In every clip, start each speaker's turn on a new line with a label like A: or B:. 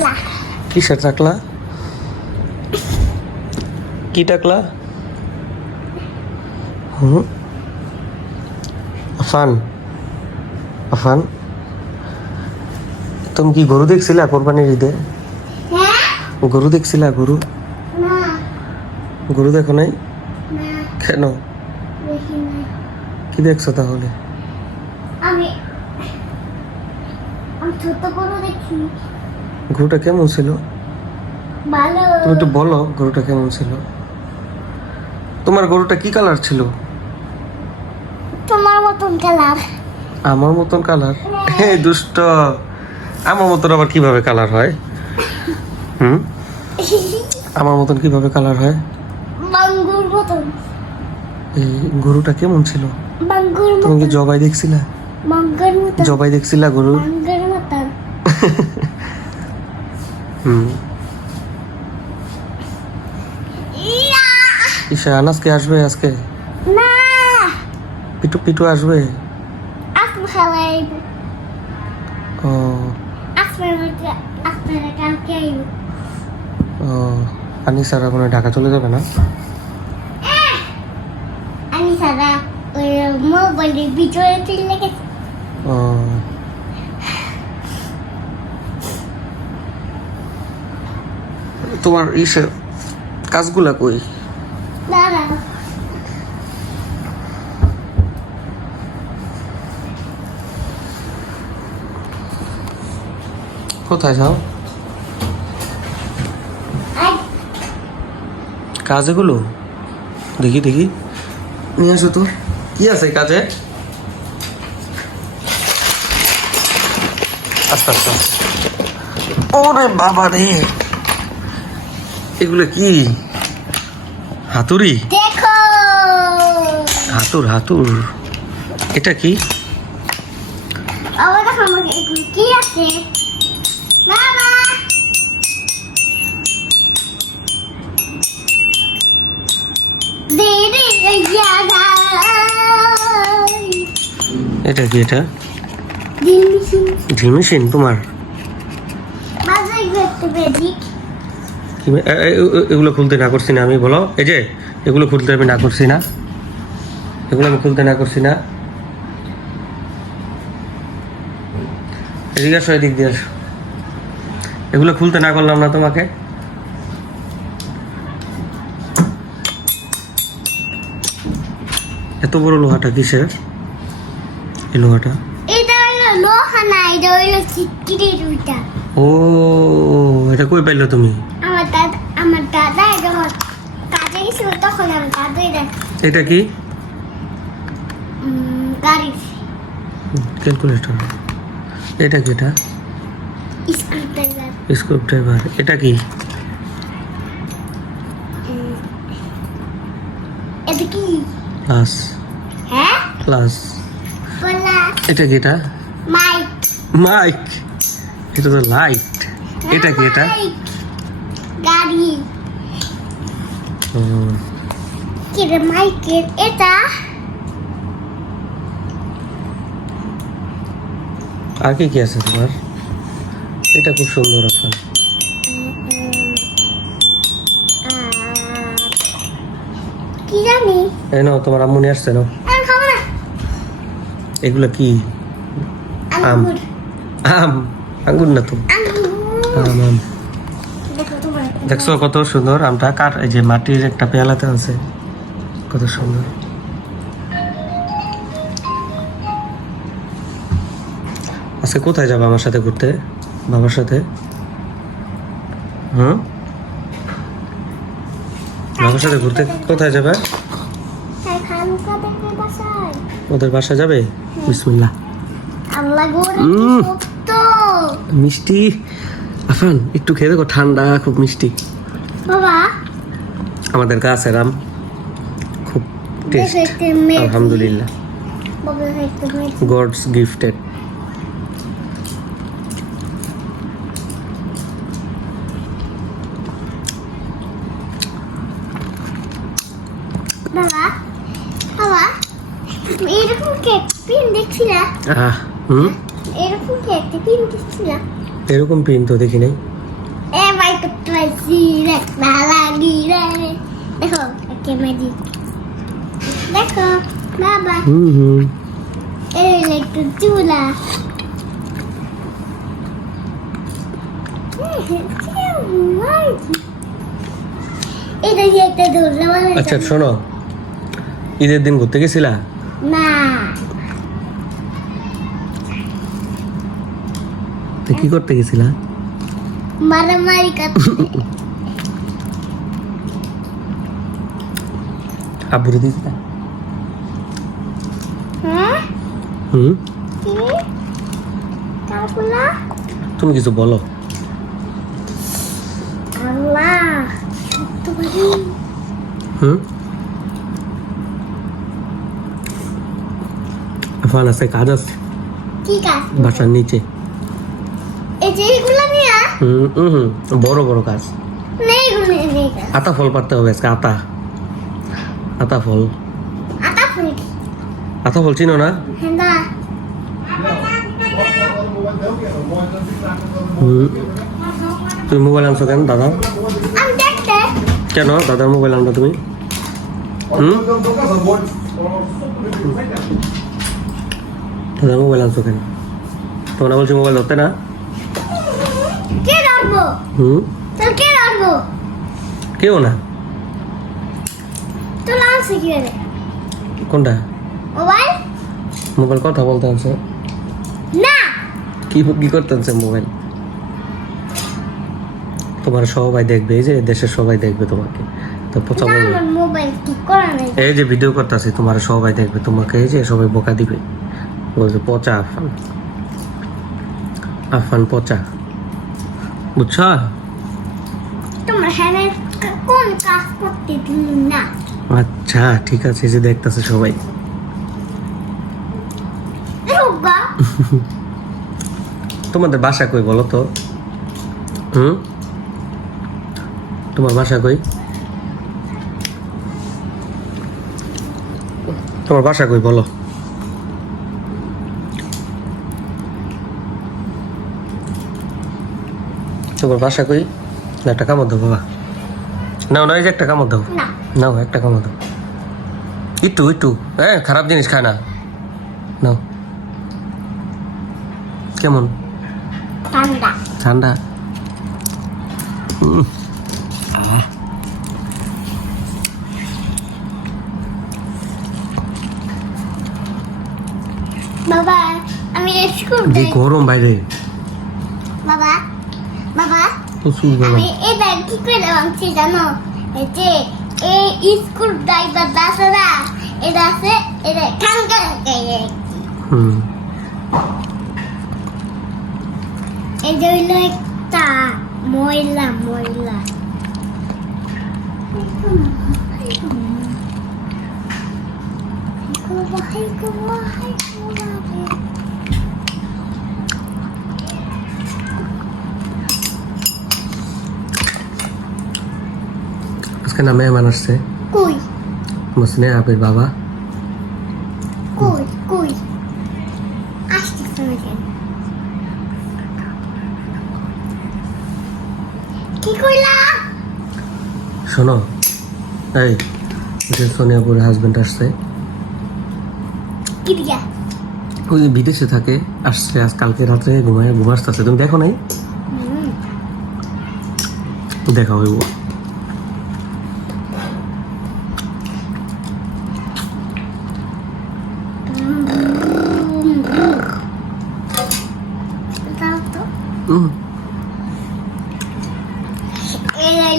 A: টাকলা।
B: কিসের টাকলা? কি টাকলা? হুম? আফান। আফান। তুমি কি গরু দেখছিলা কোরবানির ঈদে?
A: হ্যাঁ।
B: গরু দেখছিলা গরু? গরু দেখো নাই? কেন? কি দেখছ তাহলে?
A: আমি ছোট গরু দেখি।
B: গরুটা কেমন ছিল?
A: ভালো।
B: তুমি একটু বলো গরুটা কেমন ছিল। তোমার গরুটা কি কালার ছিল?
A: তোমার মতন কালার।
B: আমার মতন কালার? হে দুষ্ট। আমার মতন আবার কীভাবে কালার হয়? হুম? আমার মতন কীভাবে কালার হয়?
A: বাঙ্গুর মতন।
B: এই গরুটা কেমন ছিল?
A: বাঙ্গুর
B: তুমি কি জবাই দেখছিলা?
A: বাঙ্গুর মতন।
B: জবাই দেখছিলা গরু
A: বাঙ্গুর মতন।
B: হুম
A: ইয়া!
B: ঈশা আনাজকে আসবে আজকে?
A: না!
B: পিটু পিটু আসবে? ও।
A: আপনারা
B: ও আনিসারা মনে হয় ঢাকা চলে যাবে না?
A: আমি সারা ওই মোবাইলের ভিতরে তুলে গেছি।
B: ও। তোমার ইসে কাজগুলা কই? কোথায় যাও?
A: আই।
B: কাজেগুলো? দেখি দেখি। নিয়ে আসো তো। কি আছে কাজে? আস্তে আস্তে। ওরে বাবা রে এগুলো কি? হাতুড়ি?
A: দেখো।
B: হাতুর হাতুর এটা কি?
A: আছে?
B: এটা কি এটা? ড্রিল মেশিন তোমার?
A: করতে
B: এগুলো খুলতে না করছি না আমি বলো। এই যে এগুলো খুলতে আমি না করছি না। এগুলো আমি খুলতে না করছি না। এদিকে আসো এদিক দিয়ে আসো। এগুলো খুলতে না করলাম না তোমাকে। এত বড় লোহাটা কিসের? এই লোহাটা?
A: এটা হলো লোহা না এটা হলো চিটকিরি
B: ও এটা কই পাইলো তুমি?
A: আমার দাদা যখন কাজে গেছিল তখন আমার দাদুই
B: এটা কি?
A: গাড়ি।
B: ক্যালকুলেটর। এটা কি এটা?
A: স্ক্রু ড্রাইভার
B: এটা কি?
A: এটা কি?
B: প্লাস
A: হ্যাঁ?
B: প্লাস এটা কি এটা?
A: মাইক।
B: মাইক। এটা তো লাইট। এটা কি এটা।
A: গাড়ি।
B: ও,
A: কি মাইকের এটা?
B: আর কি কি আছে তোমার? এটা খুব সুন্দর আপনার
A: কি জানি?
B: এই নাও তোমার আম্মু নিয়ে আসছে নাও।
A: না।
B: এগুলো কি? আম।
A: আঙ্গুর।
B: আম। আঙ্গুর না তো? আম আম। দেখছ কত সুন্দর আমটা? কাঠ এই যে মাটির একটা পেয়ালাতে আছে। কত সুন্দর। আজকে কোথায় যাব আমার সাথে ঘুরতে? বাবার সাথে? হুম? বাবার সাথে ঘুরতে কোথায় যাবে?
A: হ্যাঁ
B: ওদের বাসা যাবে? বিসমিল্লাহ।
A: গোরে
B: উম। মিষ্টি। আফান একটু খেয়ে দেখো ঠান্ডা খুব মিষ্টি।
A: বাবা।
B: আমাদের গাছের আম খুব টেস্ট আলহামদুলিল্লাহ। গডস গিফটেড
A: বাবা বাবা এরকম কি একটা পিন দেখছিলা?
B: হুম?
A: এরকম কি একটা পিন দেখছিলা?
B: এরকম পিন তো দেখি নাই।
A: দেখো বাবা।
B: হুম হুম।
A: একটু চুলা।
B: আচ্ছা শোনো। ঈদের দিন ঘুরতে গেছিলা?
A: না।
B: তো কি করতে গেছিলা?
A: মারামারি করতে।
B: আব্বুরে দিয়েছিলা?
A: হ্যাঁ?
B: হুম? তুমি কিছু বলো।
A: আল্লাহ
B: হুম? আফান আছে কাজ আছে।
A: কি কাজ?
B: বাসার নিচে।
A: এই যে এগুলো নিয়ে?
B: হুম হুম বড় বড় কাজ
A: নেই এগুলো নেই
B: আতা ফল পারতে হবে আজকে আতা। আতা ফল। আতা ফল চিনো না?
A: হ্যাঁ
B: তুমি মোবাইল আনছো কেন দাদা? কেন দাদার মোবাইল আনছো তুমি? হুম? দাদার মোবাইল আনছো কেন? তোমরা বলছি মোবাইল ধরতে না?
A: কে ধরবো
B: হুম?
A: তোর কে ধরবো
B: কেউ না।
A: তোর লাঞ্চ কি
B: কোনটা?
A: মোবাইল?
B: মোবাইল কথা বলতে আনছে।
A: না।
B: কি কি করতে আনছে মোবাইল? তোমার সবাই দেখবে এই যে দেশের সবাই দেখবে তোমাকে। তো পচা বলবে
A: মোবাইল ঠিক করা নেই।
B: এই যে ভিডিও করতেছি তোমার সবাই দেখবে। তোমাকে এই যে সবাই বোকা দিবে। বলছে পচা আফান। আফান পচা। বুঝছ?
A: তোমরা হ্যাঁ কোন কাজ করতে দিন না।
B: আচ্ছা ঠিক আছে যে দেখতেছে সবাই। তোমাদের বাসা কই বলো তো? হুম? তোমার বাসা কই? তোমার বাসা কই বলো? তোমার বাসা কই? না একটা কামড় দাও বাবা। নাও না একটা কামড় দাও।
A: না।
B: নাও একটা কামড় দাও। একটু একটু হ্যাঁ খারাপ জিনিস খায় না। নাও। কেমন?
A: ঠান্ডা।
B: ঠান্ডা।
A: বাবা আমি স্কুল
B: গরম বাইরে। প্রচুর গরম
A: আমি এটা কি করে ভাবছি জানো এই যে এই স্কুল ড্রাইভার আছে না এটা আছে এটা ঠান্ডা
B: হুম
A: এই যে হইল একটা ময়লা ময়লা
B: আজকে না মেহমান আসছে?
A: কই?
B: তোমার স্নেহ আপের বাবা।
A: কই কই? আসতেছে না কেন কি কইলা?
B: শোনো এই যে সোনিয়াপুরের হাজবেন্ড আসছে।
A: কি দিয়া?
B: ওই বিদেশে থাকে আসছে আজ কালকে রাতে ঘুমায় ঘুমাসতেছে তুমি দেখো নাই? দেখা হইব
A: দাও তো
B: হুম
A: এই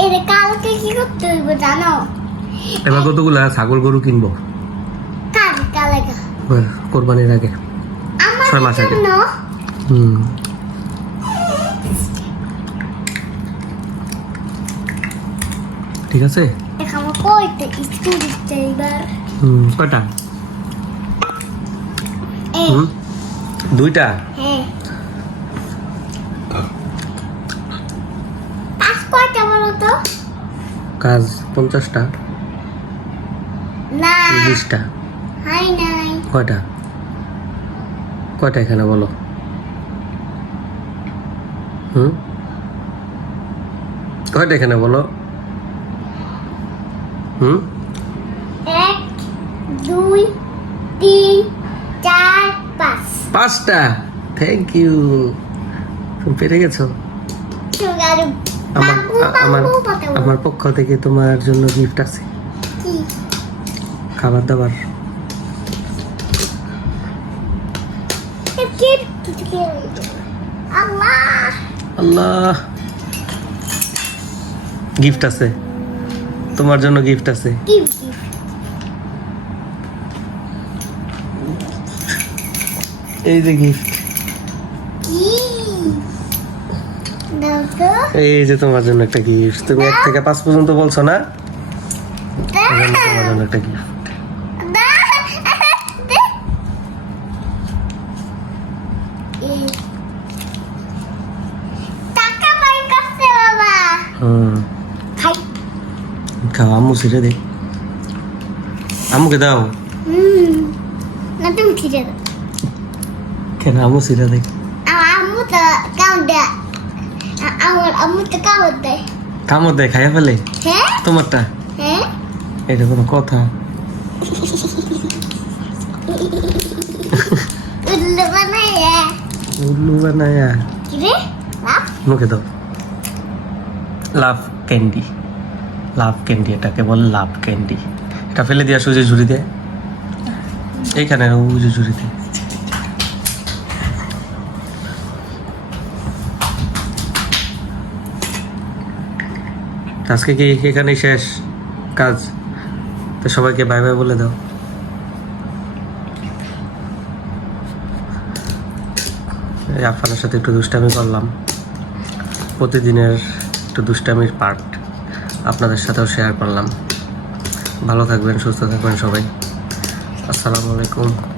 A: এই রে কালকে কি করতে হইব জানো
B: এবার কতগুলা ছাগল গরু কিনবো
A: কাল কালকে
B: কোরবানির আগে
A: আমার
B: ছয় মাস আগে। হুম ঠিক আছে? কয়টা
A: এই
B: হুম দুইটা
A: হ্যাঁ পাঁচ কয়টা বলো তো
B: কাজ পঞ্চাশটা
A: না
B: বিশটা
A: হাই নাই
B: কয়টা কয়টা এখানে বলো হুম কয়টা এখানে বলো হুম?
A: এক দুই তিন চার পাঁচ।
B: পাঁচটা। থ্যাংক ইউ তুমি পেরে গেছো। আমার আমার পক্ষ থেকে তোমার জন্য গিফট আছে। খাবার দাবার
A: আল্লাহ।
B: গিফট আছে। তোমার জন্য গিফট আছে। এই যে গিফট এই যে তোমার জন্য একটা গিফট তুমি এক থেকে পাঁচ পর্যন্ত বলছো না? তোমার জন্য একটা গিফট
A: টাকা বাবা
B: হুম। খাও আম্মু ছেড়ে দে আম্মুকে দাও
A: না তুমি খিদে দাও
B: কেন আম্মু ছেড়ে দে
A: আম্মু তো কাউন্ট দেয় আ- আমার আম্মু তো কাউন্ট দেয়
B: কামড় দেয় খাইয়া ফেলে তোমারটা
A: হ্যাঁ
B: এটা কোনো কথা
A: উল্লু বানাইয়া
B: উল্লু বানায়া মুখে দাও লাভ ক্যান্ডি লাভ ক্যান্ডি এটাকে বলে লাভ ক্যান্ডি। এটা ফেলে দিয়ে আসো যে ঝুড়ি এইখানে ওই যে দেয়। আজকে কি এখানেই শেষ কাজ? তো সবাইকে বাই বাই বলে দাও। আপনার সাথে একটু দুষ্টামি করলাম। প্রতিদিনের একটু দুষ্টামির পার্ট আপনাদের সাথেও শেয়ার করলাম। ভালো থাকবেন সুস্থ থাকবেন সবাই। আসসালামু আলাইকুম।